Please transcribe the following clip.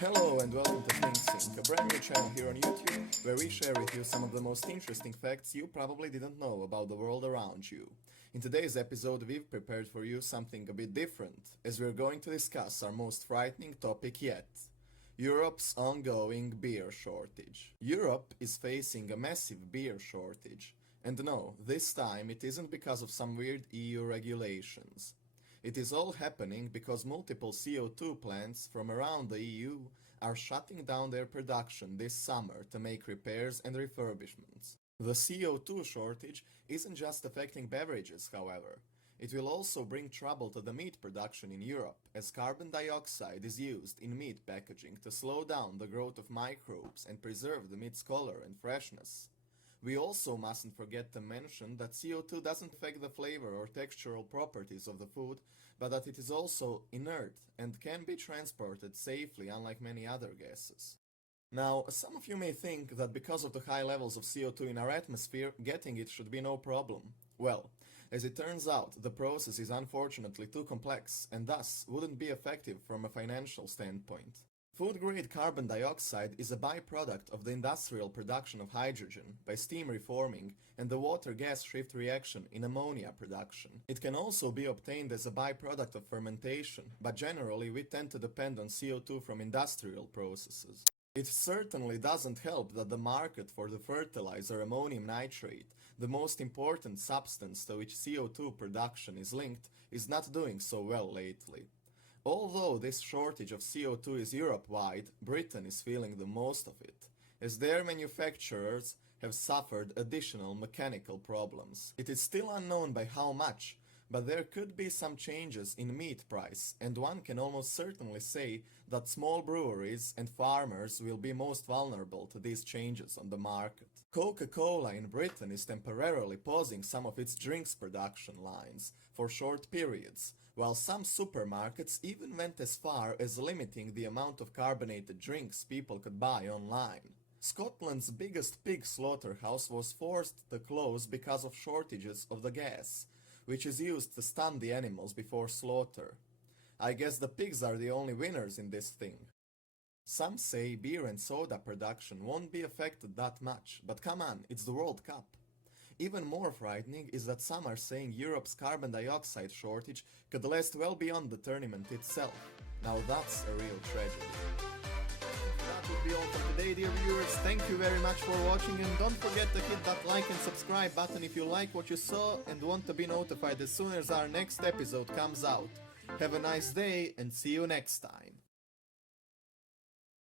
Hello and welcome to ThinkSync, a brand new channel here on YouTube where we share with you some of the most interesting facts you probably didn't know about the world around you. In today's episode, we've prepared for you something a bit different, as we're going to discuss our most frightening topic yet: Europe's ongoing beer shortage. Europe is facing a massive beer shortage, and no, this time it isn't because of some weird EU regulations. It is all happening because multiple CO2 plants from around the EU are shutting down their production this summer to make repairs and refurbishments. The CO2 shortage isn't just affecting beverages, however. It will also bring trouble to the meat production in Europe, as carbon dioxide is used in meat packaging to slow down the growth of microbes and preserve the meat's color and freshness. We also mustn't forget to mention that CO2 doesn't affect the flavor or textural properties of the food, but that it is also inert and can be transported safely, unlike many other gases. Now, some of you may think that because of the high levels of CO2 in our atmosphere, getting it should be no problem. Well, as it turns out, the process is unfortunately too complex and thus wouldn't be effective from a financial standpoint. Food-grade carbon dioxide is a byproduct of the industrial production of hydrogen by steam reforming and the water-gas shift reaction in ammonia production. It can also be obtained as a byproduct of fermentation, but generally we tend to depend on CO2 from industrial processes. It certainly doesn't help that the market for the fertilizer ammonium nitrate, the most important substance to which CO2 production is linked, is not doing so well lately. Although this shortage of CO2 is Europe-wide, Britain is feeling the most of it, as their manufacturers have suffered additional mechanical problems. It is still unknown by how much, but there could be some changes in meat price, and one can almost certainly say that small breweries and farmers will be most vulnerable to these changes on the market. Coca-Cola in Britain is temporarily pausing some of its drinks production lines for short periods, while some supermarkets even went as far as limiting the amount of carbonated drinks people could buy online. Scotland's biggest pig slaughterhouse was forced to close because of shortages of the gas, which is used to stun the animals before slaughter. I guess the pigs are the only winners in this thing. Some say beer and soda production won't be affected that much, but come on, it's the World Cup. Even more frightening is that some are saying Europe's carbon dioxide shortage could last well beyond the tournament itself. Now that's a real tragedy. That would be all for today, dear viewers. Thank you very much for watching, and don't forget to hit that like and subscribe button if you like what you saw and want to be notified as soon as our next episode comes out. Have a nice day and see you next time.